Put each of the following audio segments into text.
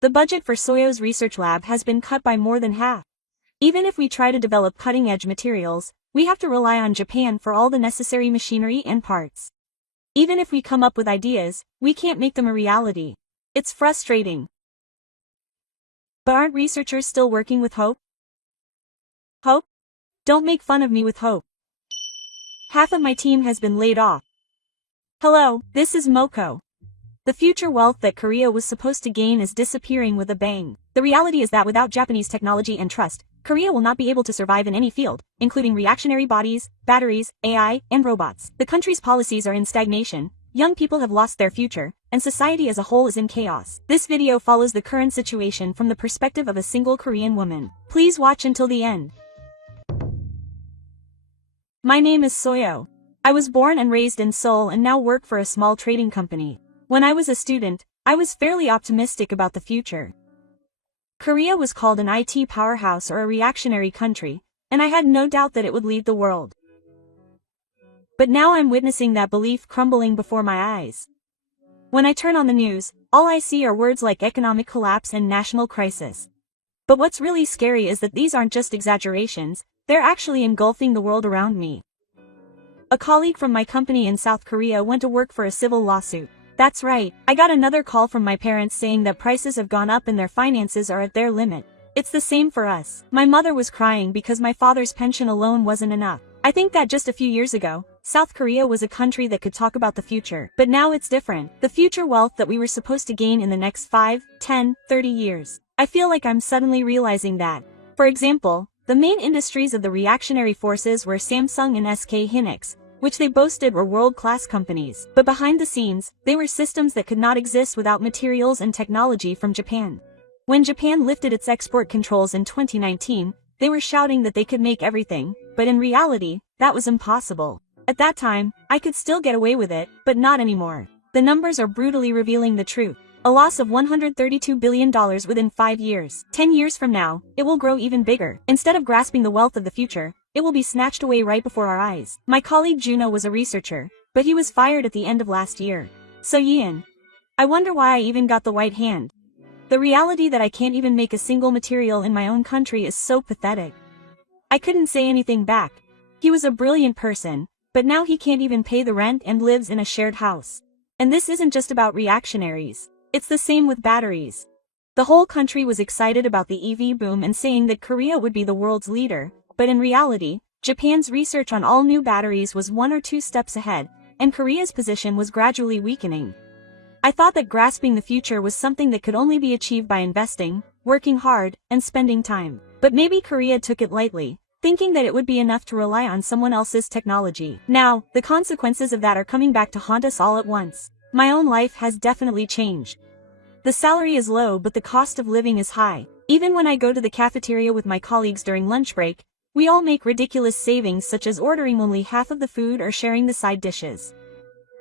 The budget for Soyo's research lab has been cut by more than half. Even if we try to develop cutting-edge materials, we have to rely on Japan for all the necessary machinery and parts. Even if we come up with ideas, we can't make them a reality. It's frustrating. But aren't researchers still working with hope? Hope? Don't make fun of me with hope. Half of my team has been laid off. Hello, this is Moko. The future wealth that Korea was supposed to gain is disappearing with a bang. The reality is that without Japanese technology and trust, Korea will not be able to survive in any field, including reactionary bodies, batteries, AI, and robots. The country's policies are in stagnation, young people have lost their future, and society as a whole is in chaos. This video follows the current situation from the perspective of a single Korean woman. Please watch until the end. My name is Soyo. I was born and raised in Seoul and now work for a small trading company. When I was a student, I was fairly optimistic about the future. Korea was called an IT powerhouse or a reactionary country, and I had no doubt that it would lead the world. But now I'm witnessing that belief crumbling before my eyes. When I turn on the news, all I see are words like economic collapse and national crisis. But what's really scary is that these aren't just exaggerations, they're actually engulfing the world around me. A colleague from my company in South Korea went to work for a civil lawsuit. That's right, I got another call from my parents saying that prices have gone up and their finances are at their limit. It's the same for us. My mother was crying because my father's pension alone wasn't enough. I think that just a few years ago, South Korea was a country that could talk about the future. But now it's different. The future wealth that we were supposed to gain in the next 5, 10, 30 years. I feel like I'm suddenly realizing that. For example, the main industries of the reactionary forces were Samsung and SK Hynix, which they boasted were world-class companies. But behind the scenes, they were systems that could not exist without materials and technology from Japan. When Japan lifted its export controls in 2019, they were shouting that they could make everything, but in reality, that was impossible. At that time, I could still get away with it, but not anymore. The numbers are brutally revealing the truth. A loss of $132 billion within 5 years. 10 years from now, it will grow even bigger. Instead of grasping the wealth of the future, it will be snatched away right before our eyes. My colleague Juno was a researcher, but he was fired at the end of last year. So Ian. I wonder why I even got the white hand. The reality that I can't even make a single material in my own country is so pathetic. I couldn't say anything back. He was a brilliant person, but now he can't even pay the rent and lives in a shared house. And this isn't just about reactionaries. It's the same with batteries. The whole country was excited about the EV boom and saying that Korea would be the world's leader, but in reality, Japan's research on all new batteries was 1 or 2 steps ahead, and Korea's position was gradually weakening. I thought that grasping the future was something that could only be achieved by investing, working hard, and spending time. But maybe Korea took it lightly, thinking that it would be enough to rely on someone else's technology. Now, the consequences of that are coming back to haunt us all at once. My own life has definitely changed. The salary is low but the cost of living is high. Even when I go to the cafeteria with my colleagues during lunch break, we all make ridiculous savings such as ordering only half of the food or sharing the side dishes.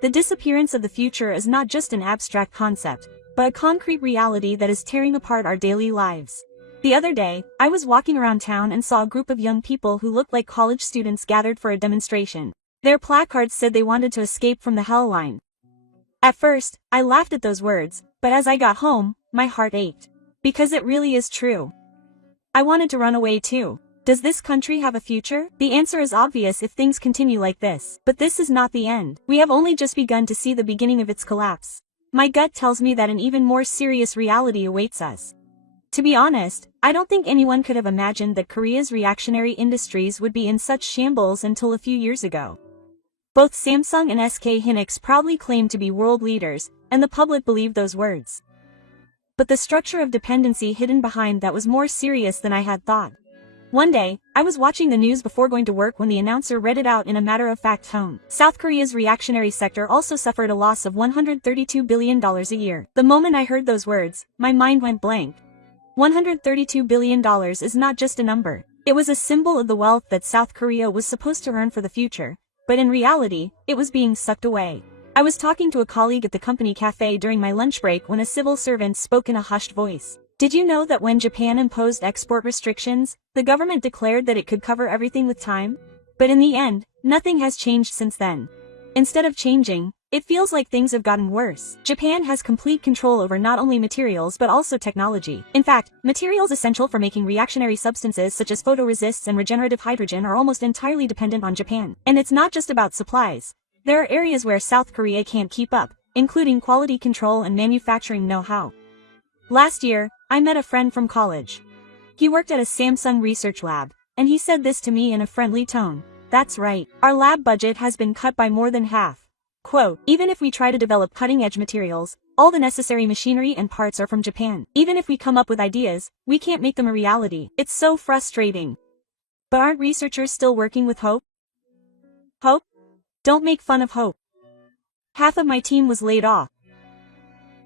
The disappearance of the future is not just an abstract concept, but a concrete reality that is tearing apart our daily lives. The other day, I was walking around town and saw a group of young people who looked like college students gathered for a demonstration. Their placards said they wanted to escape from the hell line. At first, I laughed at those words, but as I got home, my heart ached. Because it really is true. I wanted to run away too. Does this country have a future? The answer is obvious if things continue like this. But this is not the end. We have only just begun to see the beginning of its collapse. My gut tells me that an even more serious reality awaits us. To be honest, I don't think anyone could have imagined that Korea's reactionary industries would be in such shambles until a few years ago. Both Samsung and SK Hynix proudly claimed to be world leaders, and the public believed those words. But the structure of dependency hidden behind that was more serious than I had thought. One day, I was watching the news before going to work when the announcer read it out in a matter-of-fact tone. South Korea's reactionary sector also suffered a loss of $132 billion a year. The moment I heard those words, my mind went blank. $132 billion is not just a number. It was a symbol of the wealth that South Korea was supposed to earn for the future. But in reality, it was being sucked away. I was talking to a colleague at the company cafe during my lunch break when a civil servant spoke in a hushed voice. Did you know that when Japan imposed export restrictions, the government declared that it could cover everything with time? But in the end, nothing has changed since then. Instead of changing, It feels like things have gotten worse. Japan has complete control over not only materials but also technology. In fact, materials essential for making reactionary substances such as photoresists and regenerative hydrogen are almost entirely dependent on Japan. And it's not just about supplies. There are areas where South Korea can't keep up, including quality control and manufacturing know-how. Last year, I met a friend from college. He worked at a Samsung research lab, and he said this to me in a friendly tone. That's right, our lab budget has been cut by more than half. Quote, even if we try to develop cutting-edge materials, all the necessary machinery and parts are from Japan. Even if we come up with ideas, we can't make them a reality. It's so frustrating. But aren't researchers still working with hope? Hope? Don't make fun of hope. Half of my team was laid off.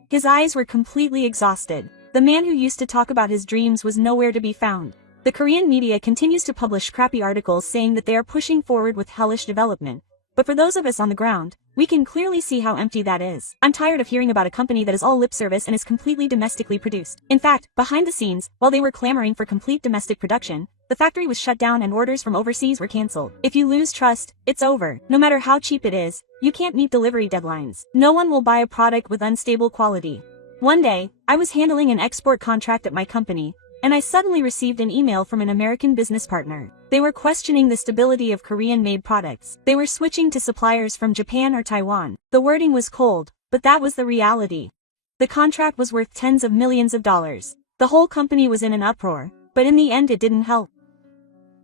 His eyes were completely exhausted. The man who used to talk about his dreams was nowhere to be found. The Korean media continues to publish crappy articles saying that they are pushing forward with hellish development. But for those of us on the ground, we can clearly see how empty that is. I'm tired of hearing about a company that is all lip service and is completely domestically produced. In fact, behind the scenes, while they were clamoring for complete domestic production, the factory was shut down and orders from overseas were cancelled. If you lose trust, it's over. No matter how cheap it is, you can't meet delivery deadlines. No one will buy a product with unstable quality. One day, I was handling an export contract at my company, and I suddenly received an email from an American business partner. They were questioning the stability of Korean-made products. They were switching to suppliers from Japan or Taiwan. The wording was cold, but that was the reality. The contract was worth tens of millions of dollars. The whole company was in an uproar, but in the end it didn't help.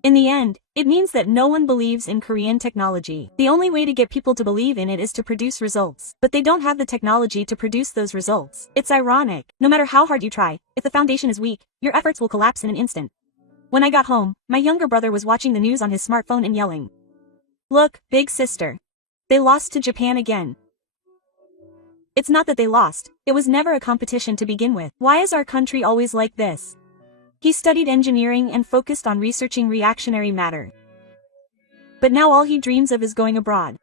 In the end, it means that no one believes in Korean technology. The only way to get people to believe in it is to produce results. But they don't have the technology to produce those results. It's ironic. No matter how hard you try, if the foundation is weak, your efforts will collapse in an instant. When I got home, my younger brother was watching the news on his smartphone and yelling, "Look, big sister. They lost to Japan again." It's not that they lost. It was never a competition to begin with. Why is our country always like this? He studied engineering and focused on researching reactionary matter. But now all he dreams of is going abroad.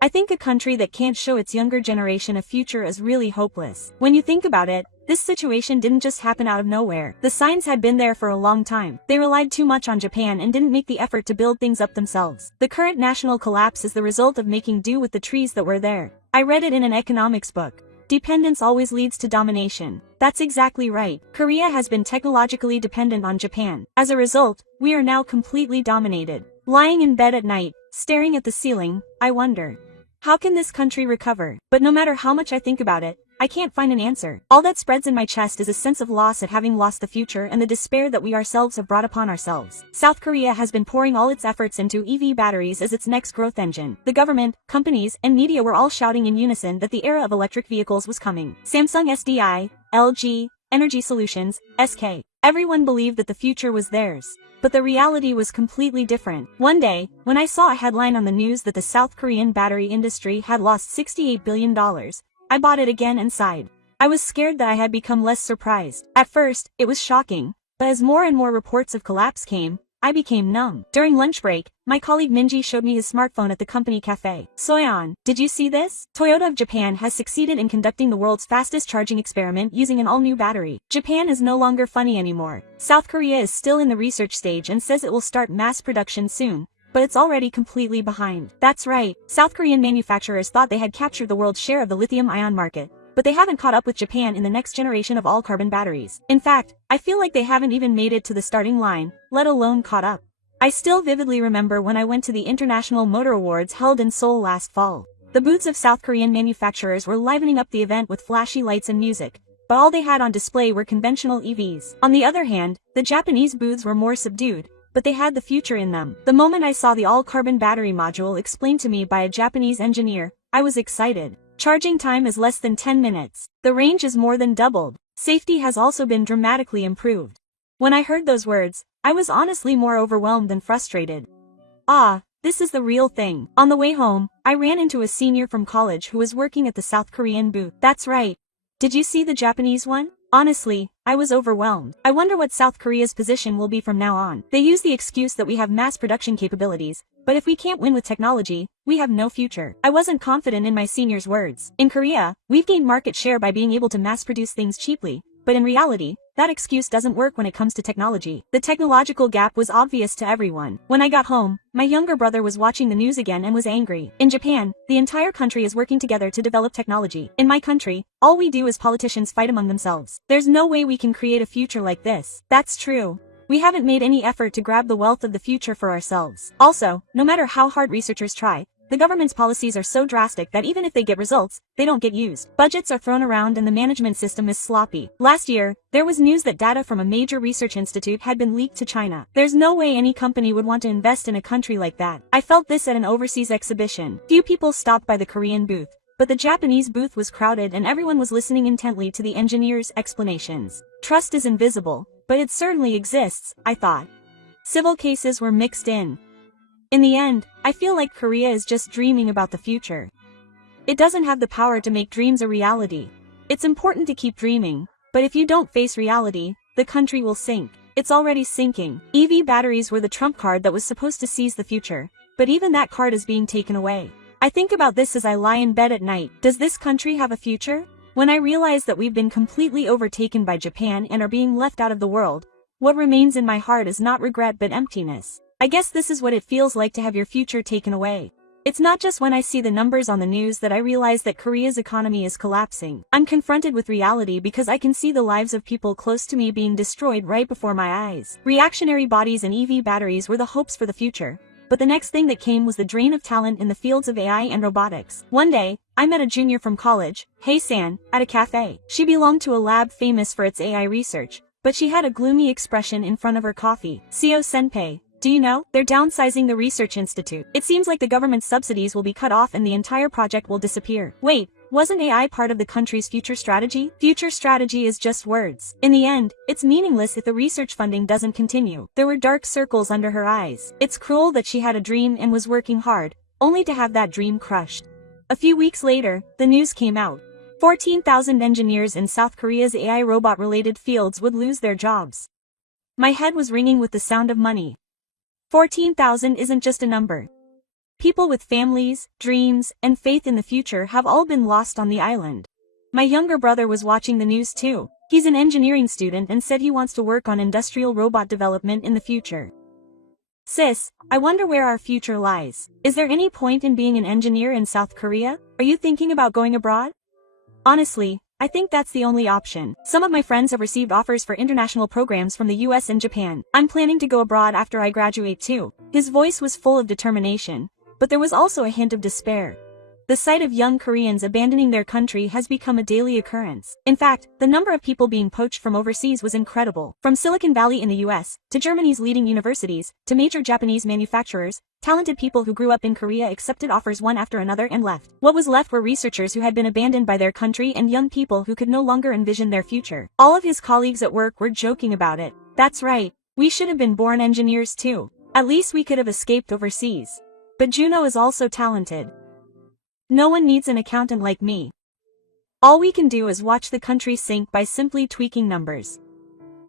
I think a country that can't show its younger generation a future is really hopeless. When you think about it, this situation didn't just happen out of nowhere. The signs had been there for a long time. They relied too much on Japan and didn't make the effort to build things up themselves. The current national collapse is the result of making do with the trees that were there. I read it in an economics book. Dependence always leads to domination. That's exactly right. Korea has been technologically dependent on Japan. As a result, we are now completely dominated. Lying in bed at night, staring at the ceiling, I wonder, how can this country recover? But no matter how much I think about it, I can't find an answer. All that spreads in my chest is a sense of loss at having lost the future and the despair that we ourselves have brought upon ourselves. South Korea has been pouring all its efforts into EV batteries as its next growth engine. The government, companies, and media were all shouting in unison that the era of electric vehicles was coming. Samsung SDI, LG, Energy Solutions, SK. Everyone believed that the future was theirs. But the reality was completely different. One day, when I saw a headline on the news that the South Korean battery industry had lost $68 billion, I bought it again and sighed. I was scared that I had become less surprised. At first, it was shocking, but as more and more reports of collapse came, I became numb. During lunch break, my colleague Minji showed me his smartphone at the company cafe. Soyeon, did you see this? Toyota of Japan has succeeded in conducting the world's fastest charging experiment using an all-new battery. Japan is no longer funny anymore. South Korea is still in the research stage and says it will start mass production soon. But it's already completely behind. That's right, South Korean manufacturers thought they had captured the world's share of the lithium-ion market, but they haven't caught up with Japan in the next generation of all-carbon batteries. In fact, I feel like they haven't even made it to the starting line, let alone caught up. I still vividly remember when I went to the International Motor Awards held in Seoul last fall. The booths of South Korean manufacturers were livening up the event with flashy lights and music, but all they had on display were conventional EVs. On the other hand, the Japanese booths were more subdued, but they had the future in them. The moment I saw the all-carbon battery module explained to me by a Japanese engineer, I was excited. Charging time is less than 10 minutes. The range is more than doubled. Safety has also been dramatically improved. When I heard those words, I was honestly more overwhelmed than frustrated. Ah, this is the real thing. On the way home, I ran into a senior from college who was working at the South Korean booth. That's right. Did you see the Japanese one? Honestly, I was overwhelmed. I wonder what South Korea's position will be from now on. They use the excuse that we have mass production capabilities, but if we can't win with technology, we have no future. I wasn't confident in my senior's words. In Korea, we've gained market share by being able to mass produce things cheaply, but in reality, that excuse doesn't work when it comes to technology. The technological gap was obvious to everyone. When I got home, my younger brother was watching the news again and was angry. In Japan, the entire country is working together to develop technology. In my country, all we do is politicians fight among themselves. There's no way we can create a future like this. That's true. We haven't made any effort to grab the wealth of the future for ourselves. Also, no matter how hard researchers try, the government's policies are so drastic that even if they get results, they don't get used. Budgets are thrown around and the management system is sloppy. Last year, there was news that data from a major research institute had been leaked to China. There's no way any company would want to invest in a country like that. I felt this at an overseas exhibition. Few people stopped by the Korean booth, but the Japanese booth was crowded and everyone was listening intently to the engineer's explanations. Trust is invisible, but it certainly exists, I thought. Civil cases were mixed in. In the end, I feel like Korea is just dreaming about the future. It doesn't have the power to make dreams a reality. It's important to keep dreaming, but if you don't face reality, the country will sink. It's already sinking. EV batteries were the trump card that was supposed to seize the future, but even that card is being taken away. I think about this as I lie in bed at night. Does this country have a future? When I realize that we've been completely overtaken by Japan and are being left out of the world, what remains in my heart is not regret but emptiness. I guess this is what it feels like to have your future taken away. It's not just when I see the numbers on the news that I realize that Korea's economy is collapsing. I'm confronted with reality because I can see the lives of people close to me being destroyed right before my eyes. Reactionary bodies and EV batteries were the hopes for the future, but the next thing that came was the drain of talent in the fields of AI and robotics. One day, I met a junior from college, Hey-san, at a cafe. She belonged to a lab famous for its AI research, but she had a gloomy expression in front of her coffee. Seo-senpai, do you know? They're downsizing the research institute. It seems like the government's subsidies will be cut off and the entire project will disappear. Wait, wasn't AI part of the country's future strategy? Future strategy is just words. In the end, it's meaningless if the research funding doesn't continue. There were dark circles under her eyes. It's cruel that she had a dream and was working hard, only to have that dream crushed. A few weeks later, the news came out. 14,000 engineers in South Korea's AI robot-related fields would lose their jobs. My head was ringing with the sound of money. 14,000 isn't just a number. People with families, dreams, and faith in the future have all been lost on the island. My younger brother was watching the news too. He's an engineering student and said he wants to work on industrial robot development in the future. Sis, I wonder where our future lies. Is there any point in being an engineer in South Korea? Are you thinking about going abroad? Honestly, I think that's the only option. Some of my friends have received offers for international programs from the US and Japan. I'm planning to go abroad after I graduate too. His voice was full of determination, but there was also a hint of despair. The sight of young Koreans abandoning their country has become a daily occurrence. In fact, the number of people being poached from overseas was incredible. From Silicon Valley in the US, to Germany's leading universities, to major Japanese manufacturers, talented people who grew up in Korea accepted offers one after another and left. What was left were researchers who had been abandoned by their country and young people who could no longer envision their future. All of his colleagues at work were joking about it. That's right, we should have been born engineers too. At least we could have escaped overseas. But Juno is also talented. No one needs an accountant like me. All we can do is watch the country sink by simply tweaking numbers.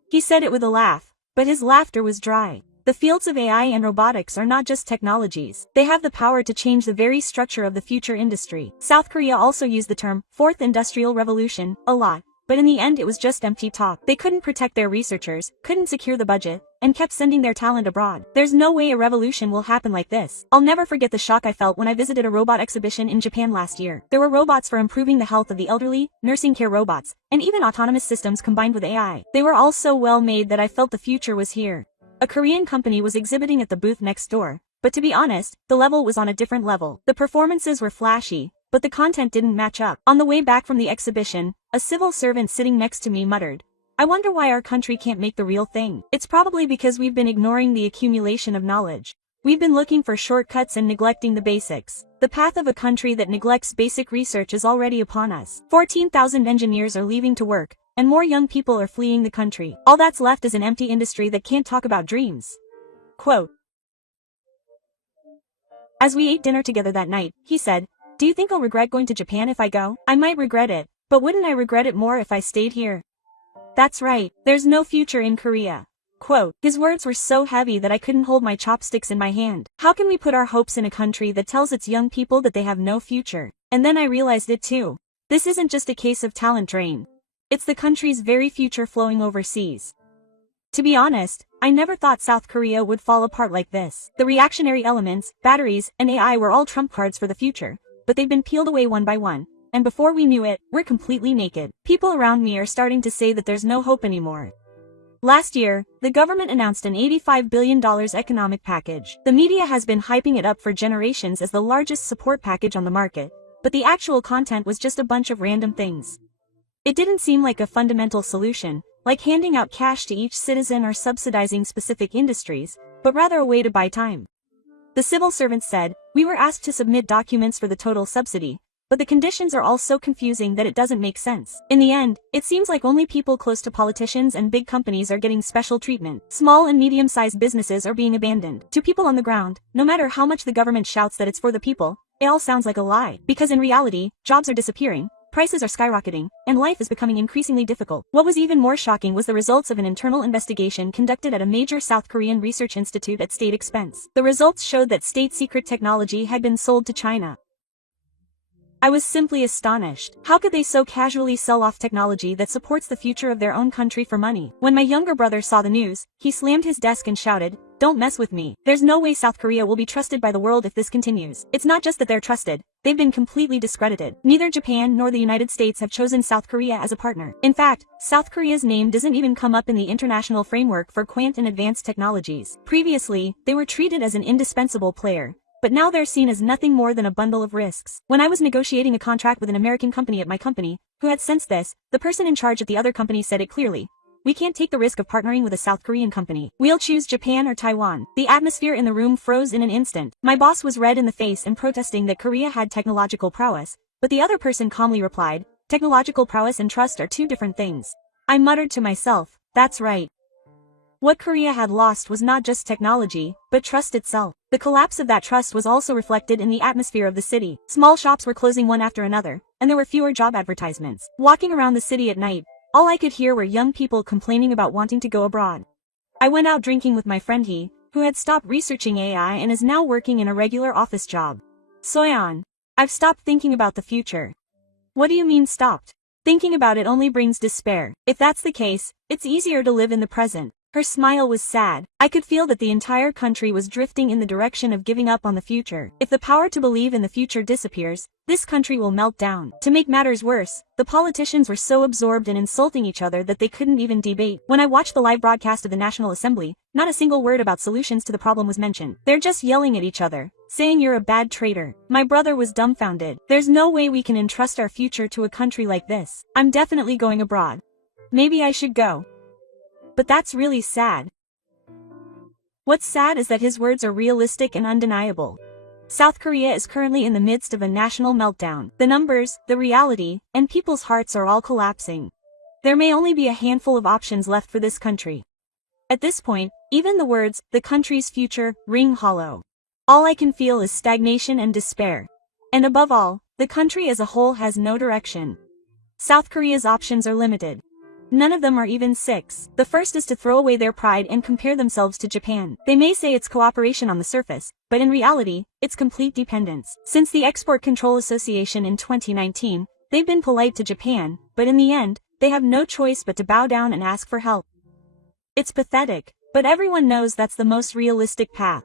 He said it with a laugh, but his laughter was dry. The fields of AI and robotics are not just technologies. They have the power to change the very structure of the future industry. South Korea also used the term Fourth Industrial Revolution a lot, but in the end it was just empty talk. They couldn't protect their researchers, couldn't secure the budget, and kept sending their talent abroad. There's no way a revolution will happen like this. I'll never forget the shock I felt when I visited a robot exhibition in Japan last year. There were robots for improving the health of the elderly, nursing care robots, and even autonomous systems combined with AI. They were all so well made that I felt the future was here. A Korean company was exhibiting at the booth next door, but to be honest, the level was on a different level. The performances were flashy, but the content didn't match up. On the way back from the exhibition, a civil servant sitting next to me muttered, "I wonder why our country can't make the real thing." It's probably because we've been ignoring the accumulation of knowledge. We've been looking for shortcuts and neglecting the basics. The path of a country that neglects basic research is already upon us. 14,000 engineers are leaving to work, and more young people are fleeing the country. All that's left is an empty industry that can't talk about dreams. Quote. As we ate dinner together that night, he said, "Do you think I'll regret going to Japan if I go? I might regret it, but wouldn't I regret it more if I stayed here? That's right, there's no future in Korea." Quote. His words were so heavy that I couldn't hold my chopsticks in my hand. How can we put our hopes in a country that tells its young people that they have no future? And then I realized it too. This isn't just a case of talent drain. It's the country's very future flowing overseas. To be honest, I never thought South Korea would fall apart like this. The reactionary elements, batteries, and AI were all trump cards for the future, but they've been peeled away one by one, and before we knew it, we're completely naked. People around me are starting to say that there's no hope anymore. Last year, the government announced an $85 billion economic package. The media has been hyping it up for generations as the largest support package on the market, but the actual content was just a bunch of random things. It didn't seem like a fundamental solution, like handing out cash to each citizen or subsidizing specific industries, but rather a way to buy time. The civil servants said, "We were asked to submit documents for the total subsidy, but the conditions are all so confusing that it doesn't make sense." In the end, it seems like only people close to politicians and big companies are getting special treatment. Small and medium-sized businesses are being abandoned. To people on the ground, no matter how much the government shouts that it's for the people, it all sounds like a lie. Because in reality, jobs are disappearing, prices are skyrocketing, and life is becoming increasingly difficult. What was even more shocking was the results of an internal investigation conducted at a major South Korean research institute at state expense. The results showed that state-secret technology had been sold to China. I was simply astonished. How could they so casually sell off technology that supports the future of their own country for money? When my younger brother saw the news, he slammed his desk and shouted, "Don't mess with me. There's no way South Korea will be trusted by the world if this continues." It's not just that they're trusted, they've been completely discredited. Neither Japan nor the United States have chosen South Korea as a partner. In fact, South Korea's name doesn't even come up in the international framework for quant and advanced technologies. Previously, they were treated as an indispensable player, but now they're seen as nothing more than a bundle of risks. When I was negotiating a contract with an American company at my company, who had sensed this, the person in charge at the other company said it clearly. "We can't take the risk of partnering with a South Korean company. We'll choose Japan or Taiwan." The atmosphere in the room froze in an instant. My boss was red in the face and protesting that Korea had technological prowess, but the other person calmly replied, "Technological prowess and trust are two different things." I muttered to myself, "That's right." What Korea had lost was not just technology, but trust itself. The collapse of that trust was also reflected in the atmosphere of the city. Small shops were closing one after another, and there were fewer job advertisements. Walking around the city at night, all I could hear were young people complaining about wanting to go abroad. I went out drinking with my friend who had stopped researching AI and is now working in a regular office job. "Soyeon, I've stopped thinking about the future." "What do you mean stopped?" "Thinking about it only brings despair. If that's the case, it's easier to live in the present." Her smile was sad. I could feel that the entire country was drifting in the direction of giving up on the future. If the power to believe in the future disappears, this country will melt down. To make matters worse, the politicians were so absorbed in insulting each other that they couldn't even debate. When I watched the live broadcast of the National Assembly, not a single word about solutions to the problem was mentioned. They're just yelling at each other, saying you're a bad traitor. My brother was dumbfounded. There's no way we can entrust our future to a country like this. I'm definitely going abroad. Maybe I should go. But that's really sad. What's sad is that his words are realistic and undeniable. South Korea is currently in the midst of a national meltdown. The numbers, the reality, and people's hearts are all collapsing. There may only be a handful of options left for this country. At this point, even the words, "the country's future," ring hollow. All I can feel is stagnation and despair. And above all, the country as a whole has no direction. South Korea's options are limited. None of them are even six. The first is to throw away their pride and compare themselves to Japan. They may say it's cooperation on the surface, but in reality, it's complete dependence. Since the Export Control Association in 2019, they've been polite to Japan, but in the end, they have no choice but to bow down and ask for help. It's pathetic, but everyone knows that's the most realistic path.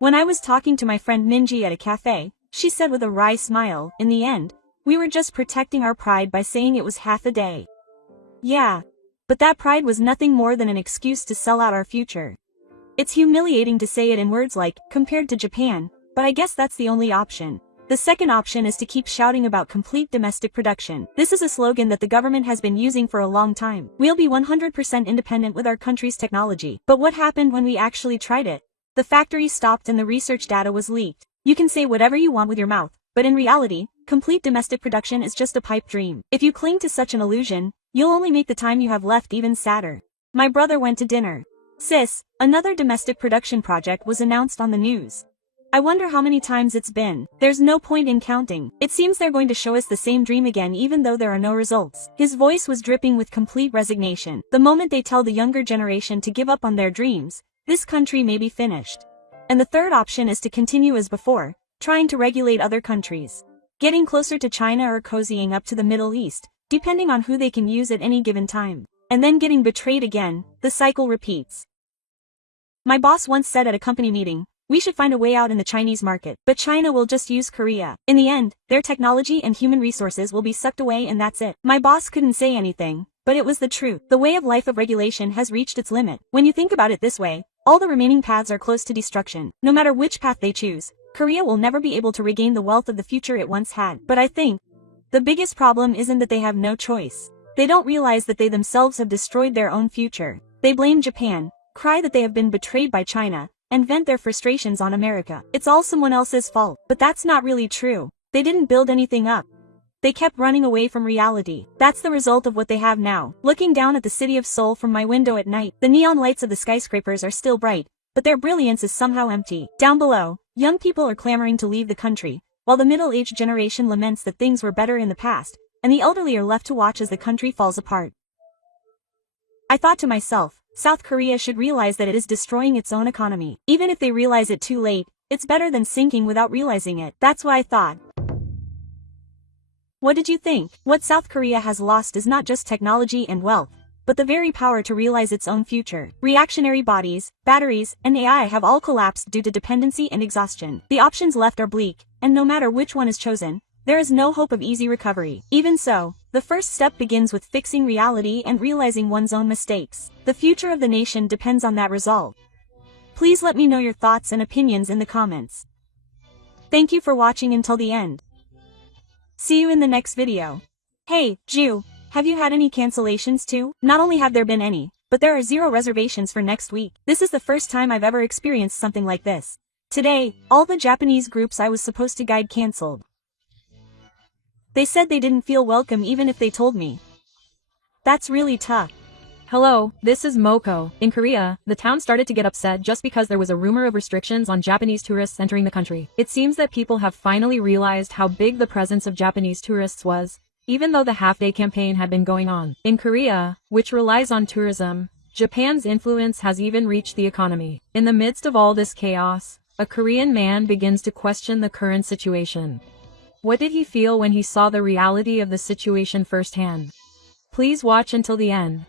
When I was talking to my friend Minji at a cafe, she said with a wry smile, "In the end, we were just protecting our pride by saying it was half a day." Yeah, but that pride was nothing more than an excuse to sell out our future. It's humiliating to say it in words like, compared to Japan, but I guess that's the only option. The second option is to keep shouting about complete domestic production. This is a slogan that the government has been using for a long time. We'll be 100% independent with our country's technology. But what happened when we actually tried it? The factory stopped and the research data was leaked. You can say whatever you want with your mouth, but in reality, complete domestic production is just a pipe dream. If you cling to such an illusion, you'll only make the time you have left even sadder. My brother went to dinner. "Sis, another domestic production project was announced on the news. I wonder how many times it's been. There's no point in counting. It seems they're going to show us the same dream again even though there are no results." His voice was dripping with complete resignation. The moment they tell the younger generation to give up on their dreams, this country may be finished. And the third option is to continue as before, trying to regulate other countries. Getting closer to China or cozying up to the Middle East, depending on who they can use at any given time. And then getting betrayed again, the cycle repeats. My boss once said at a company meeting, "We should find a way out in the Chinese market, but China will just use Korea. In the end, their technology and human resources will be sucked away and that's it." My boss couldn't say anything, but it was the truth. The way of life of regulation has reached its limit. When you think about it this way, all the remaining paths are close to destruction. No matter which path they choose, Korea will never be able to regain the wealth of the future it once had. But I think the biggest problem isn't that they have no choice. They don't realize that they themselves have destroyed their own future. They blame Japan, cry that they have been betrayed by China, and vent their frustrations on America. It's all someone else's fault. But that's not really true. They didn't build anything up. They kept running away from reality. That's the result of what they have now. Looking down at the city of Seoul from my window at night, the neon lights of the skyscrapers are still bright, but their brilliance is somehow empty. Down below, young people are clamoring to leave the country, while the middle-aged generation laments that things were better in the past, and the elderly are left to watch as the country falls apart. I thought to myself, South Korea should realize that it is destroying its own economy. Even if they realize it too late, it's better than sinking without realizing it. That's what I thought. What did you think? What South Korea has lost is not just technology and wealth, but the very power to realize its own future. Reactionary bodies, batteries, and AI have all collapsed due to dependency and exhaustion. The options left are bleak, and no matter which one is chosen, there is no hope of easy recovery. Even so, the first step begins with fixing reality and realizing one's own mistakes. The future of the nation depends on that resolve. Please let me know your thoughts and opinions in the comments. Thank you for watching until the end. See you in the next video. Hey, Jew, have you had any cancellations too? Not only have there been any, but there are 0 reservations for next week. This is the first time I've ever experienced something like this. Today, all the Japanese groups I was supposed to guide canceled. They said they didn't feel welcome even if they told me. That's really tough. Hello, this is Moko. In Korea, the town started to get upset just because there was a rumor of restrictions on Japanese tourists entering the country. It seems that people have finally realized how big the presence of Japanese tourists was, even though the half-day campaign had been going on. In Korea, which relies on tourism, Japan's influence has even reached the economy. In the midst of all this chaos, a Korean man begins to question the current situation. What did he feel when he saw the reality of the situation firsthand? Please watch until the end.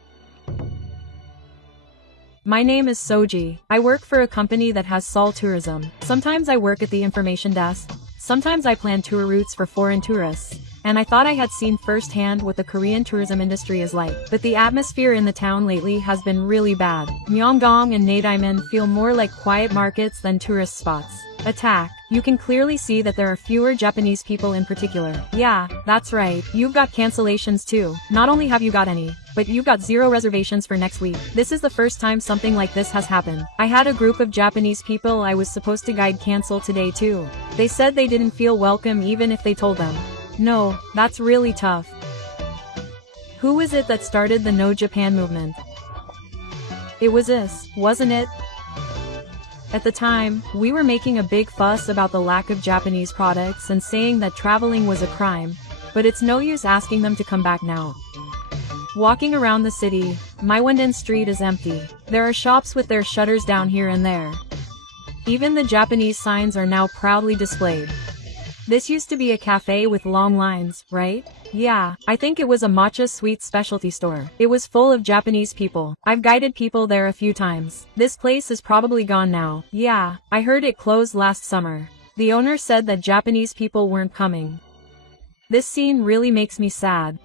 My name is Soji. I work for a company that has Seoul Tourism. Sometimes I work at the information desk, sometimes I plan tour routes for foreign tourists, and I thought I had seen firsthand what the Korean tourism industry is like. But the atmosphere in the town lately has been really bad. Myeongdong and Naedaemun feel more like quiet markets than tourist spots. Attack. You can clearly see that there are fewer Japanese people in particular. Yeah, that's right. You've got cancellations too. Not only have you got any, but you've got 0 reservations for next week. This is the first time something like this has happened. I had a group of Japanese people I was supposed to guide cancel today too. They said they didn't feel welcome even if they told them. No, that's really tough. Who was it that started the No Japan movement? It was us, wasn't it? At the time, we were making a big fuss about the lack of Japanese products and saying that traveling was a crime, but it's no use asking them to come back now. Walking around the city, Myeongdong Street is empty. There are shops with their shutters down here and there. Even the Japanese signs are now proudly displayed. This used to be a cafe with long lines, right? Yeah, I think it was a matcha sweet specialty store. It was full of Japanese people. I've guided people there a few times. This place is probably gone now. Yeah, I heard it closed last summer. The owner said that Japanese people weren't coming. This scene really makes me sad.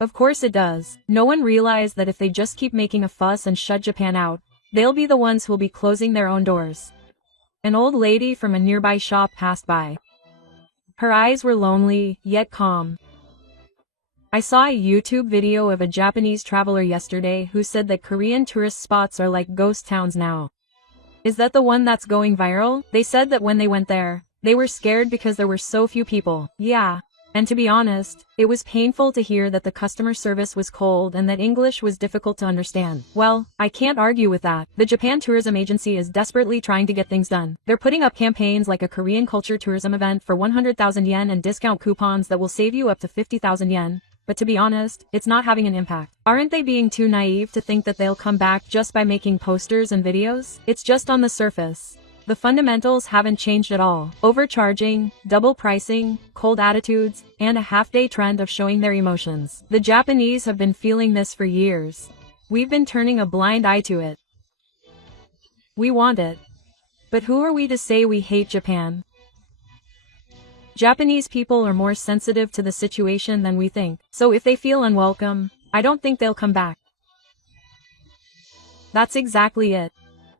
Of course it does. No one realized that if they just keep making a fuss and shut Japan out, they'll be the ones who'll be closing their own doors. An old lady from a nearby shop passed by. Her eyes were lonely, yet calm. I saw a YouTube video of a Japanese traveler yesterday who said that Korean tourist spots are like ghost towns now. Is that the one that's going viral? They said that when they went there, they were scared because there were so few people. Yeah. And to be honest, it was painful to hear that the customer service was cold and that English was difficult to understand. Well, I can't argue with that. The Japan Tourism Agency is desperately trying to get things done. They're putting up campaigns like a Korean culture tourism event for 100,000 yen and discount coupons that will save you up to 50,000 yen. But to be honest, it's not having an impact. Aren't they being too naive to think that they'll come back just by making posters and videos? It's just on the surface. The fundamentals haven't changed at all. Overcharging, double pricing, cold attitudes, and a half-day trend of showing their emotions. The Japanese have been feeling this for years. We've been turning a blind eye to it. We want it. But who are we to say we hate Japan? Japanese people are more sensitive to the situation than we think, so if they feel unwelcome, I don't think they'll come back. That's exactly it.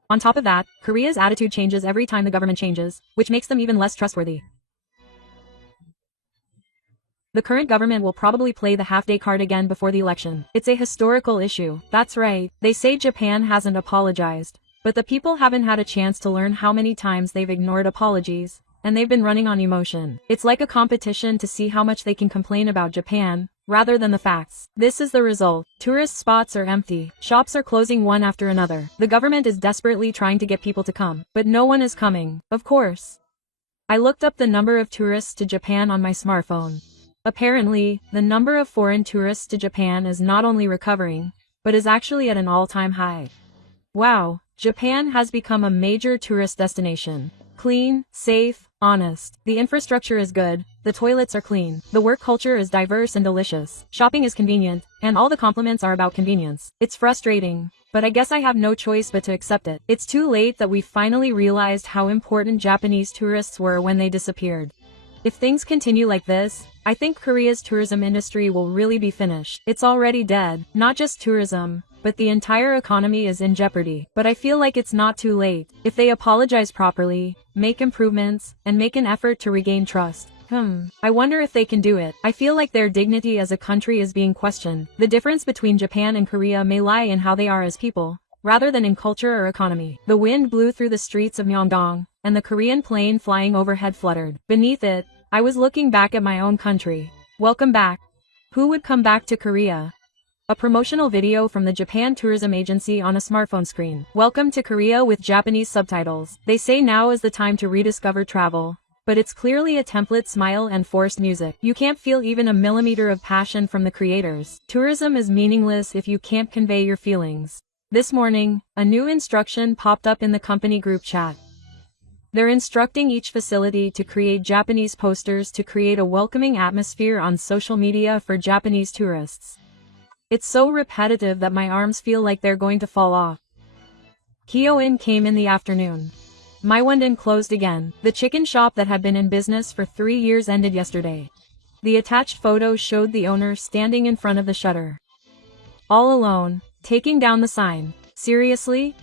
On top of that, Korea's attitude changes every time the government changes, which makes them even less trustworthy. The current government will probably play the half-day card again before the election. It's a historical issue. That's right. They say Japan hasn't apologized, but the people haven't had a chance to learn how many times they've ignored apologies, and they've been running on emotion. It's like a competition to see how much they can complain about Japan, rather than the facts. This is the result. Tourist spots are empty. Shops are closing one after another. The government is desperately trying to get people to come, but no one is coming, of course. I looked up the number of tourists to Japan on my smartphone. Apparently, the number of foreign tourists to Japan is not only recovering, but is actually at an all-time high. Wow, Japan has become a major tourist destination. Clean, safe, honest. The infrastructure is good, the toilets are clean, the work culture is diverse and delicious, shopping is convenient, and all the compliments are about convenience. It's frustrating, but I guess I have no choice but to accept it. It's too late that we finally realized how important Japanese tourists were when they disappeared. If things continue like this, I think Korea's tourism industry will really be finished. It's already dead. Not just tourism, but the entire economy is in jeopardy. But I feel like it's not too late. If they apologize properly, make improvements, and make an effort to regain trust. I wonder if they can do it. I feel like their dignity as a country is being questioned. The difference between Japan and Korea may lie in how they are as people, rather than in culture or economy. The wind blew through the streets of Myeongdong, and the Korean plane flying overhead fluttered. Beneath it, I was looking back at my own country. Welcome back. Who would come back to Korea? A promotional video from the Japan Tourism Agency on a smartphone screen. Welcome to Korea with Japanese subtitles. They say now is the time to rediscover travel, but it's clearly a template smile and forced music. You can't feel even a millimeter of passion from the creators. Tourism is meaningless if you can't convey your feelings. This morning, a new instruction popped up in the company group chat. They're instructing each facility to create Japanese posters to create a welcoming atmosphere on social media for Japanese tourists. It's so repetitive that my arms feel like they're going to fall off. Kyoin came in the afternoon. Myeongdong closed again. The chicken shop that had been in business for 3 years ended yesterday. The attached photo showed the owner standing in front of the shutter, all alone, taking down the sign. Seriously?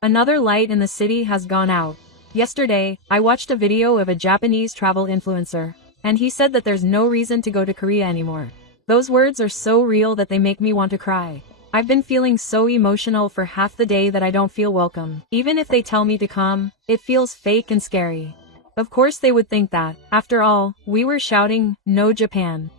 Another light in the city has gone out. Yesterday, I watched a video of a Japanese travel influencer, and he said that there's no reason to go to Korea anymore. Those words are so real that they make me want to cry. I've been feeling so emotional for half the day that I don't feel welcome. Even if they tell me to come, it feels fake and scary. Of course they would think that. After all, we were shouting, "No Japan."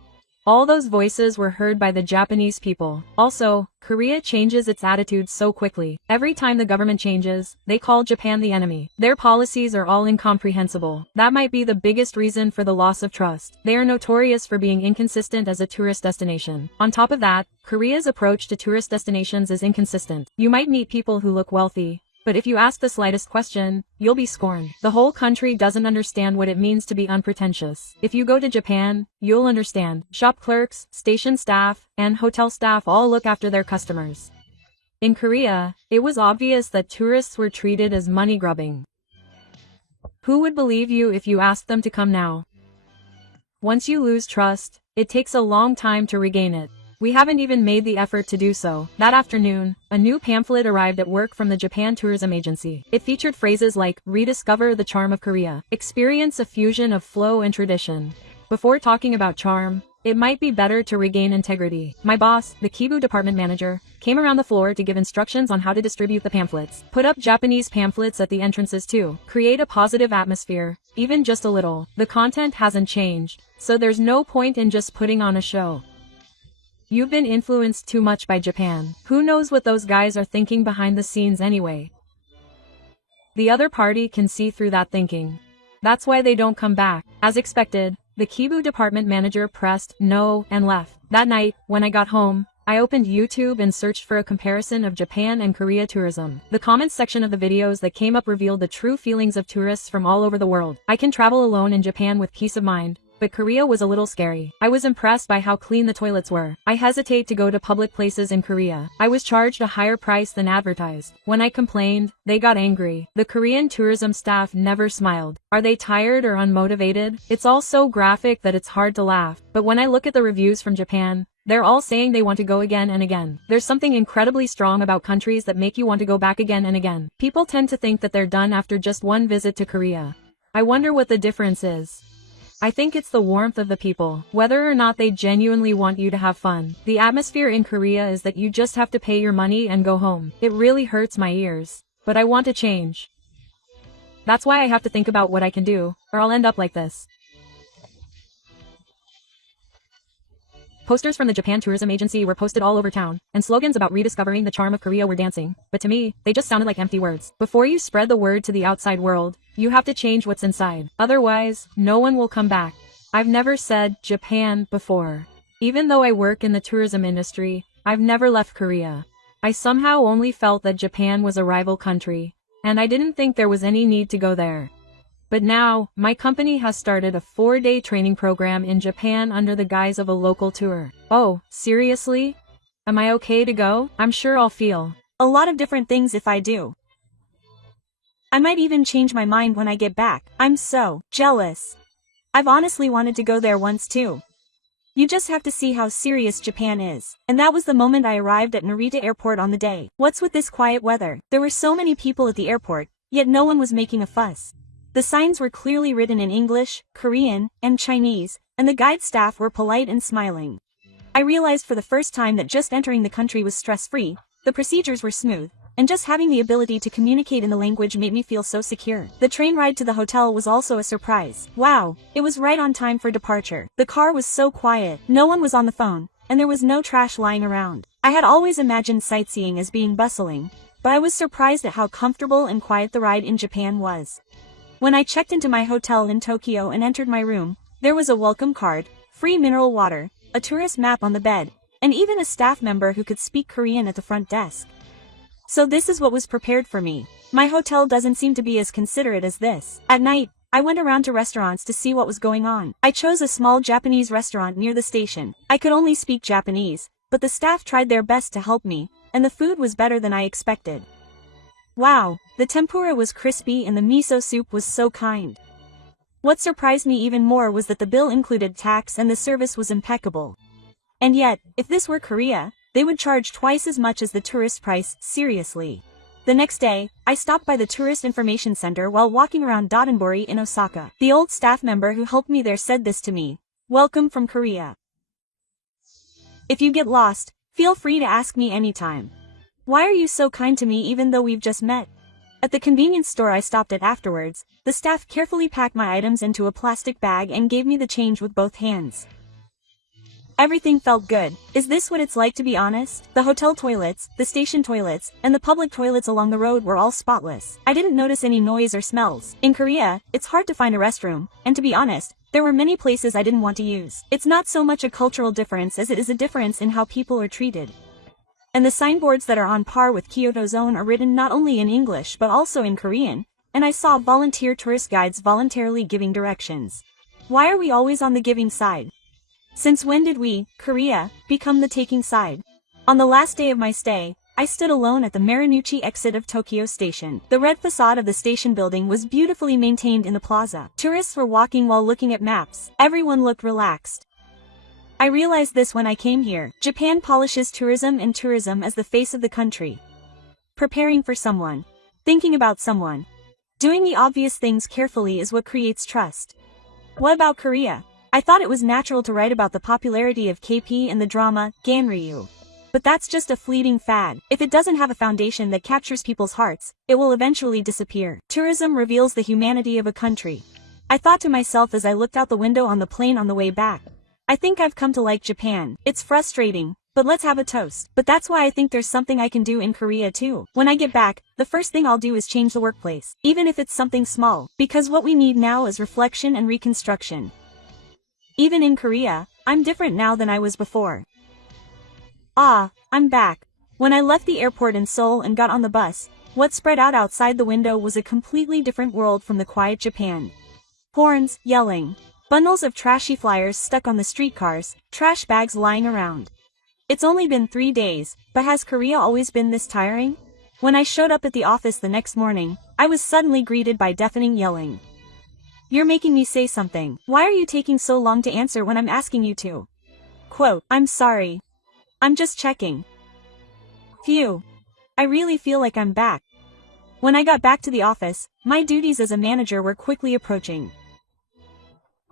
All those voices were heard by the Japanese people. Also, Korea changes its attitude so quickly. Every time the government changes, they call Japan the enemy. Their policies are all incomprehensible. That might be the biggest reason for the loss of trust. They are notorious for being inconsistent as a tourist destination. On top of that, Korea's approach to tourist destinations is inconsistent. You might meet people who look wealthy, but if you ask the slightest question, you'll be scorned. The whole country doesn't understand what it means to be unpretentious. If you go to Japan, you'll understand. Shop clerks, station staff, and hotel staff all look after their customers. In Korea, it was obvious that tourists were treated as money grubbing. Who would believe you if you asked them to come now? Once you lose trust, it takes a long time to regain it. We haven't even made the effort to do so. That afternoon, a new pamphlet arrived at work from the Japan Tourism Agency. It featured phrases like, rediscover the charm of Korea, experience a fusion of flow and tradition. Before talking about charm, it might be better to regain integrity. My boss, the Kibu department manager, came around the floor to give instructions on how to distribute the pamphlets. Put up Japanese pamphlets at the entrances too. Create a positive atmosphere, even just a little. The content hasn't changed, so there's no point in just putting on a show. You've been influenced too much by Japan. Who knows what those guys are thinking behind the scenes anyway? The other party can see through that thinking. That's why they don't come back. As expected, the Kibu department manager pressed no and left. That night, when I got home, I opened YouTube and searched for a comparison of Japan and Korea tourism. The comments section of the videos that came up revealed the true feelings of tourists from all over the world. I can travel alone in Japan with peace of mind, but Korea was a little scary. I was impressed by how clean the toilets were. I hesitate to go to public places in Korea. I was charged a higher price than advertised. When I complained, they got angry. The Korean tourism staff never smiled. Are they tired or unmotivated? It's all so graphic that it's hard to laugh. But when I look at the reviews from Japan, they're all saying they want to go again and again. There's something incredibly strong about countries that make you want to go back again and again. People tend to think that they're done after just one visit to Korea. I wonder what the difference is. I think it's the warmth of the people, whether or not they genuinely want you to have fun. The atmosphere in Korea is that you just have to pay your money and go home. It really hurts my ears. But I want to change. That's why I have to think about what I can do, or I'll end up like this. Posters from the Japan Tourism Agency were posted all over town, and slogans about rediscovering the charm of Korea were dancing, but to me, they just sounded like empty words. Before you spread the word to the outside world, you have to change what's inside. Otherwise, no one will come back. I've never said Japan before. Even though I work in the tourism industry, I've never left Korea. I somehow only felt that Japan was a rival country, and I didn't think there was any need to go there. But now, my company has started a 4-day training program in Japan under the guise of a local tour. Oh, seriously? Am I okay to go? I'm sure I'll feel a lot of different things if I do. I might even change my mind when I get back. I'm so jealous. I've honestly wanted to go there once too. You just have to see how serious Japan is. And that was the moment I arrived at Narita Airport on the day. What's with this quiet weather? There were so many people at the airport, yet no one was making a fuss. The signs were clearly written in English, Korean, and Chinese, and the guide staff were polite and smiling. I realized for the first time that just entering the country was stress-free, the procedures were smooth, and just having the ability to communicate in the language made me feel so secure. The train ride to the hotel was also a surprise. Wow, it was right on time for departure. The car was so quiet, no one was on the phone, and there was no trash lying around. I had always imagined sightseeing as being bustling, but I was surprised at how comfortable and quiet the ride in Japan was. When I checked into my hotel in Tokyo and entered my room, there was a welcome card, free mineral water, a tourist map on the bed, and even a staff member who could speak Korean at the front desk. So this is what was prepared for me. My hotel doesn't seem to be as considerate as this. At night, I went around to restaurants to see what was going on. I chose a small Japanese restaurant near the station. I could only speak Japanese, but the staff tried their best to help me, and the food was better than I expected. Wow, the tempura was crispy and the miso soup was so kind. What surprised me even more was that the bill included tax and the service was impeccable. And yet, if this were Korea, they would charge twice as much as the tourist price. Seriously. The next day, I stopped by the Tourist Information Center while walking around Dotonbori in Osaka. The old staff member who helped me there said this to me: "Welcome from Korea. If you get lost, feel free to ask me anytime. Why are you so kind to me even though we've just met?" At the convenience store I stopped at afterwards, the staff carefully packed my items into a plastic bag and gave me the change with both hands. Everything felt good. Is this what it's like to be honest? The hotel toilets, the station toilets, and the public toilets along the road were all spotless. I didn't notice any noise or smells. In Korea, it's hard to find a restroom, and to be honest, there were many places I didn't want to use. It's not so much a cultural difference as it is a difference in how people are treated. And the signboards that are on par with Kyoto's own are written not only in English but also in Korean, and I saw volunteer tourist guides voluntarily giving directions. Why are we always on the giving side? Since when did we, Korea, become the taking side? On the last day of my stay, I stood alone at the Marunouchi exit of Tokyo Station. The red facade of the station building was beautifully maintained in the plaza. Tourists were walking while looking at maps. Everyone looked relaxed. I realized this when I came here. Japan polishes tourism and tourism as the face of the country. Preparing for someone. Thinking about someone. Doing the obvious things carefully is what creates trust. What about Korea? I thought it was natural to write about the popularity of KP and the drama, Ganryu. But that's just a fleeting fad. If it doesn't have a foundation that captures people's hearts, it will eventually disappear. Tourism reveals the humanity of a country. I thought to myself as I looked out the window on the plane on the way back. I think I've come to like Japan. It's frustrating, but let's have a toast. But that's why I think there's something I can do in Korea too. When I get back, the first thing I'll do is change the workplace, even if it's something small, because what we need now is reflection and reconstruction. Even in Korea, I'm different now than I was before. Ah, I'm back. When I left the airport in Seoul and got on the bus, what spread out outside the window was a completely different world from the quiet Japan. Horns, yelling. Bundles of trashy flyers stuck on the streetcars, trash bags lying around. It's only been 3 days, but has Korea always been this tiring? When I showed up at the office the next morning, I was suddenly greeted by deafening yelling. You're making me say something. Why are you taking so long to answer when I'm asking you to? Quote, I'm sorry. I'm just checking. Phew. I really feel like I'm back. When I got back to the office, my duties as a manager were quickly approaching.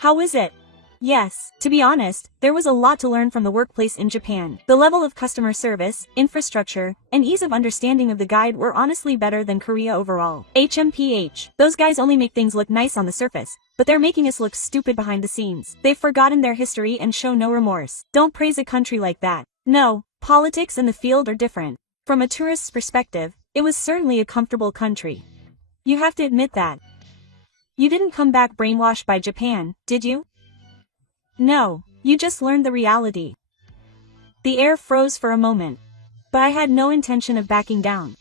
How is it? Yes, to be honest, there was a lot to learn from the workplace in Japan. The level of customer service, infrastructure, and ease of understanding of the guide were honestly better than Korea overall. HMPH. Those guys only make things look nice on the surface, but they're making us look stupid behind the scenes. They've forgotten their history and show no remorse. Don't praise a country like that. No, politics and the field are different. From a tourist's perspective, it was certainly a comfortable country. You have to admit that. You didn't come back brainwashed by Japan, did you? No, you just learned the reality. The air froze for a moment. But I had no intention of backing down.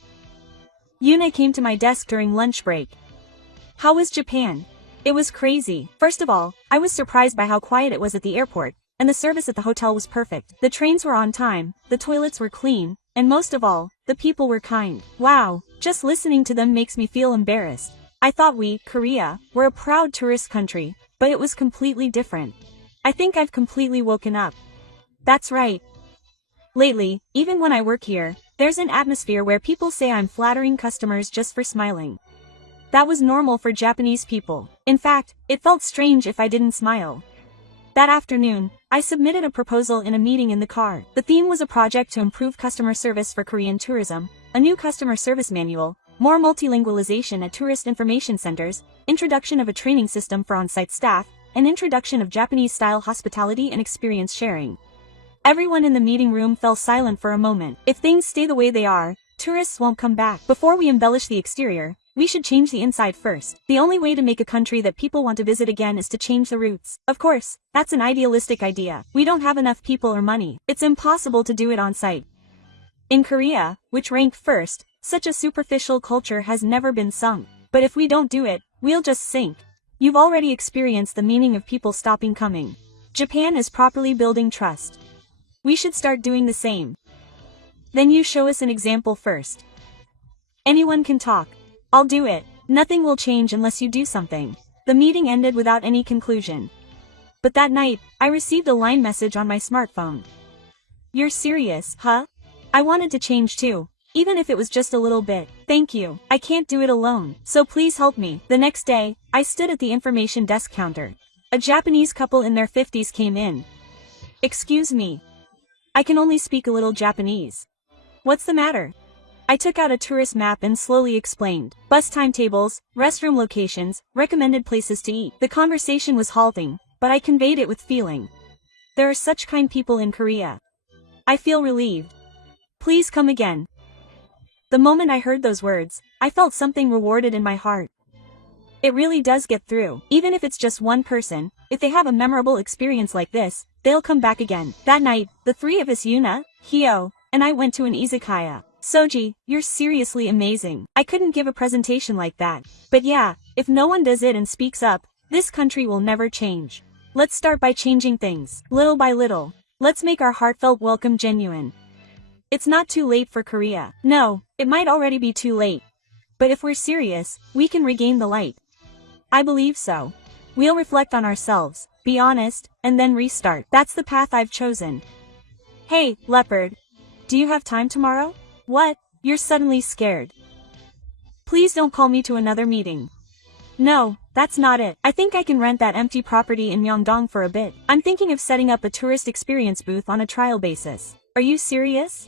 Yuna came to my desk during lunch break. How was Japan? It was crazy. First of all, I was surprised by how quiet it was at the airport, and the service at the hotel was perfect. The trains were on time, the toilets were clean, and most of all, the people were kind. Wow, just listening to them makes me feel embarrassed. I thought we, Korea, were a proud tourist country, but it was completely different. I think I've completely woken up. That's right. Lately, even when I work here, there's an atmosphere where people say I'm flattering customers just for smiling. That was normal for Japanese people. In fact, it felt strange if I didn't smile. That afternoon, I submitted a proposal in a meeting in the car. The theme was a project to improve customer service for Korean tourism, a new customer service manual, more multilingualization at tourist information centers, introduction of a training system for on-site staff, and introduction of Japanese-style hospitality and experience sharing. Everyone in the meeting room fell silent for a moment. If things stay the way they are, tourists won't come back. Before we embellish the exterior, we should change the inside first. The only way to make a country that people want to visit again is to change the roots. Of course, that's an idealistic idea. We don't have enough people or money. It's impossible to do it on site. In Korea, which ranked first, such a superficial culture has never been sung. But if we don't do it, we'll just sink. You've already experienced the meaning of people stopping coming. Japan is properly building trust. We should start doing the same. Then you show us an example first. Anyone can talk. I'll do it. Nothing will change unless you do something. The meeting ended without any conclusion. But that night, I received a line message on my smartphone. You're serious, huh? I wanted to change too. Even if it was just a little bit. Thank you. I can't do it alone, so please help me. The next day, I stood at the information desk counter. A Japanese couple in their 50s came in. Excuse me. I can only speak a little Japanese. What's the matter? I took out a tourist map and slowly explained. Bus timetables, restroom locations, recommended places to eat. The conversation was halting, but I conveyed it with feeling. There are such kind people in Korea. I feel relieved. Please come again. The moment I heard those words, I felt something rewarded in my heart. It really does get through. Even if it's just one person, if they have a memorable experience like this, they'll come back again. That night, the three of us, Yuna, Hyo, and I went to an izakaya. Soji, you're seriously amazing. I couldn't give a presentation like that. But yeah, if no one does it and speaks up, this country will never change. Let's start by changing things, little by little. Let's make our heartfelt welcome genuine. It's not too late for Korea. No, it might already be too late. But if we're serious, we can regain the light. I believe so. We'll reflect on ourselves, be honest, and then restart. That's the path I've chosen. Hey, Leopard. Do you have time tomorrow? What? You're suddenly scared. Please don't call me to another meeting. No, that's not it. I think I can rent that empty property in Myeongdong for a bit. I'm thinking of setting up a tourist experience booth on a trial basis. Are you serious?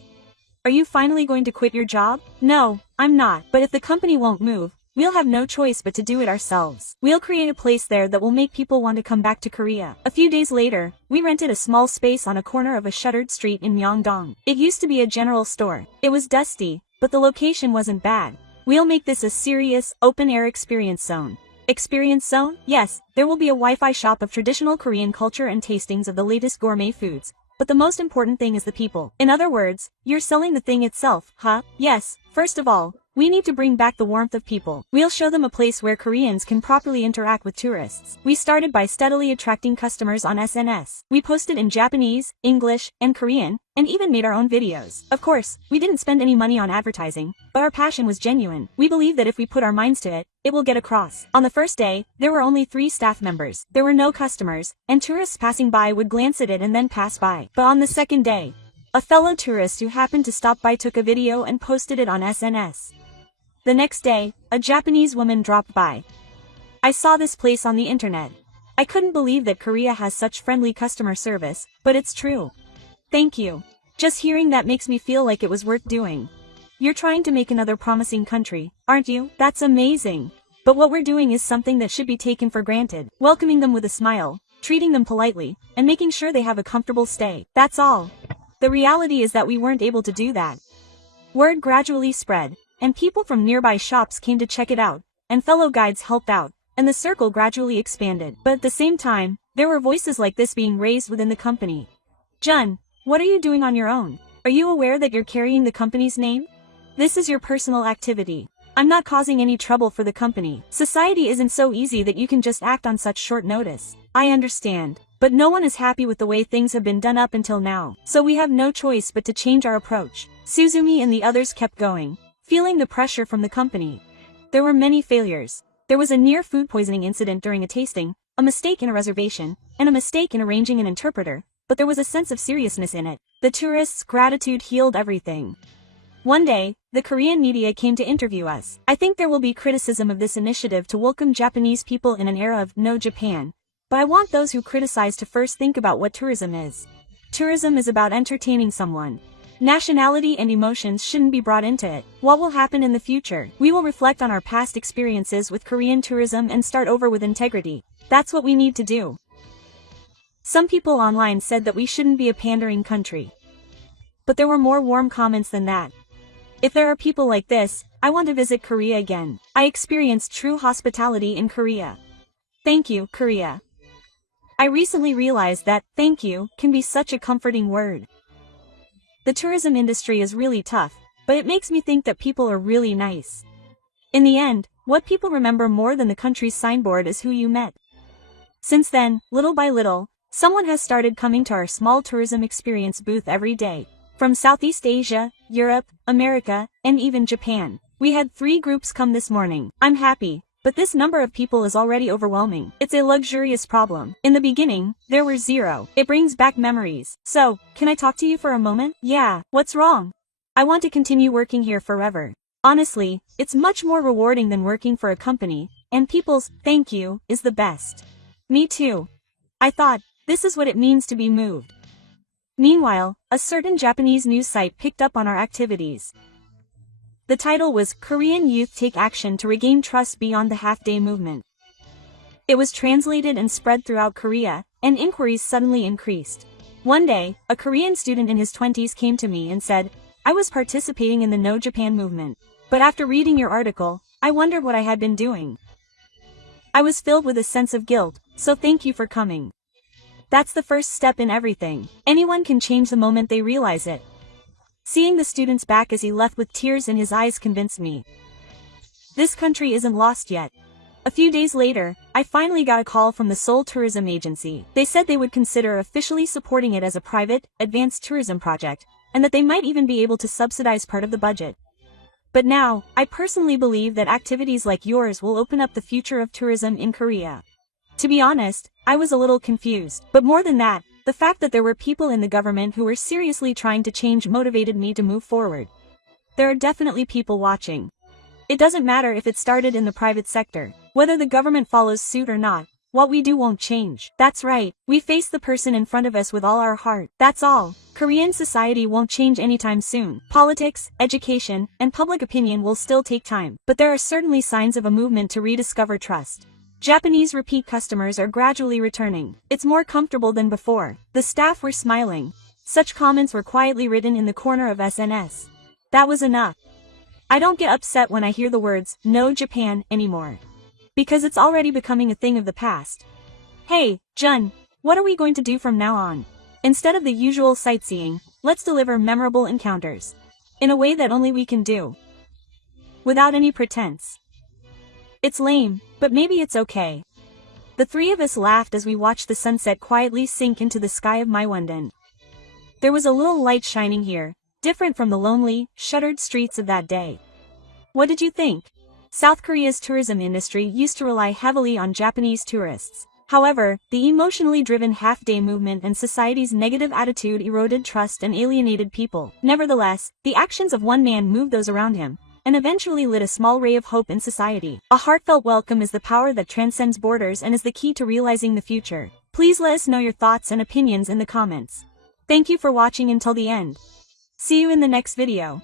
Are you finally going to quit your job? No, I'm not. But if the company won't move, we'll have no choice but to do it ourselves. We'll create a place there that will make people want to come back to Korea. A few days later, we rented a small space on a corner of a shuttered street in Myeongdong. It used to be a general store. It was dusty, but the location wasn't bad. We'll make this a serious, open-air experience zone. Experience zone? Yes, there will be a Wi-Fi shop of traditional Korean culture and tastings of the latest gourmet foods. But the most important thing is the people. In other words, you're selling the thing itself, huh? Yes, first of all, we need to bring back the warmth of people. We'll show them a place where Koreans can properly interact with tourists. We started by steadily attracting customers on SNS. We posted in Japanese, English, and Korean, and even made our own videos. Of course, we didn't spend any money on advertising, but our passion was genuine. We believe that if we put our minds to it, it will get across. On the first day, there were only 3 staff members. There were no customers, and tourists passing by would glance at it and then pass by. But on the second day, a fellow tourist who happened to stop by took a video and posted it on SNS. The next day, a Japanese woman dropped by. I saw this place on the internet. I couldn't believe that Korea has such friendly customer service, but it's true. Thank you. Just hearing that makes me feel like it was worth doing. You're trying to make another promising country, aren't you? That's amazing. But what we're doing is something that should be taken for granted. Welcoming them with a smile, treating them politely, and making sure they have a comfortable stay. That's all. The reality is that we weren't able to do that. Word gradually spread, and people from nearby shops came to check it out, and fellow guides helped out, and the circle gradually expanded. But at the same time, there were voices like this being raised within the company. Jun, what are you doing on your own? Are you aware that you're carrying the company's name? This is your personal activity. I'm not causing any trouble for the company. Society isn't so easy that you can just act on such short notice. I understand. But no one is happy with the way things have been done up until now, so we have no choice but to change our approach. Suzumi and the others kept going, feeling the pressure from the company. There were many failures. There was a near food poisoning incident during a tasting, a mistake in a reservation, and a mistake in arranging an interpreter, but there was a sense of seriousness in it. The tourists' gratitude healed everything. One day, the Korean media came to interview us. I think there will be criticism of this initiative to welcome Japanese people in an era of no Japan, but I want those who criticize to first think about what tourism is. Tourism is about entertaining someone. Nationality and emotions shouldn't be brought into it. What will happen in the future? We will reflect on our past experiences with Korean tourism and start over with integrity. That's what we need to do. Some people online said that we shouldn't be a pandering country. But there were more warm comments than that. If there are people like this, I want to visit Korea again. I experienced true hospitality in Korea. Thank you, Korea. I recently realized that thank you can be such a comforting word. The tourism industry is really tough, but it makes me think that people are really nice. In the end, what people remember more than the country's signboard is who you met. Since then, little by little, someone has started coming to our small tourism experience booth every day. From Southeast Asia, Europe, America, and even Japan. We had 3 groups come this morning. I'm happy, but this number of people is already overwhelming. It's a luxurious problem. In the beginning, there were 0. It brings back memories. So, can I talk to you for a moment? Yeah, what's wrong? I want to continue working here forever. Honestly, it's much more rewarding than working for a company, and people's thank you is the best. Me too. I thought, this is what it means to be moved. Meanwhile, a certain Japanese news site picked up on our activities. The title was Korean Youth Take Action to Regain Trust Beyond the Half-Day Movement. It was translated and spread throughout Korea, and inquiries suddenly increased. One day, a Korean student in his 20s came to me and said, I was participating in the No Japan movement, but after reading your article, I wondered what I had been doing. I was filled with a sense of guilt, so thank you for coming. That's the first step in everything. Anyone can change the moment they realize it. Seeing the student's back as he left with tears in his eyes convinced me. This country isn't lost yet. A few days later, I finally got a call from the Seoul Tourism Agency. They said they would consider officially supporting it as a private, advanced tourism project, and that they might even be able to subsidize part of the budget. But now, I personally believe that activities like yours will open up the future of tourism in Korea. To be honest, I was a little confused, but more than that, the fact that there were people in the government who were seriously trying to change motivated me to move forward. There are definitely people watching. It doesn't matter if it started in the private sector, whether the government follows suit or not, what we do won't change. That's right, we face the person in front of us with all our heart. That's all. Korean society won't change anytime soon. Politics, education, and public opinion will still take time, but there are certainly signs of a movement to rediscover trust. Japanese repeat customers are gradually returning. It's more comfortable than before. The staff were smiling. Such comments were quietly written in the corner of SNS. That was enough. I don't get upset when I hear the words, no Japan, anymore. Because it's already becoming a thing of the past. Hey, Jun, what are we going to do from now on? Instead of the usual sightseeing, let's deliver memorable encounters. In a way that only we can do. Without any pretense. It's lame, but maybe it's okay. The three of us laughed as we watched the sunset quietly sink into the sky of Myeongdong. There was a little light shining here, different from the lonely, shuttered streets of that day. What did you think? South Korea's tourism industry used to rely heavily on Japanese tourists. However, the emotionally driven half-day movement and society's negative attitude eroded trust and alienated people. Nevertheless, the actions of one man moved those around him, and eventually lit a small ray of hope in society. A heartfelt welcome is the power that transcends borders and is the key to realizing the future. Please let us know your thoughts and opinions in the comments. Thank you for watching until the end. See you in the next video.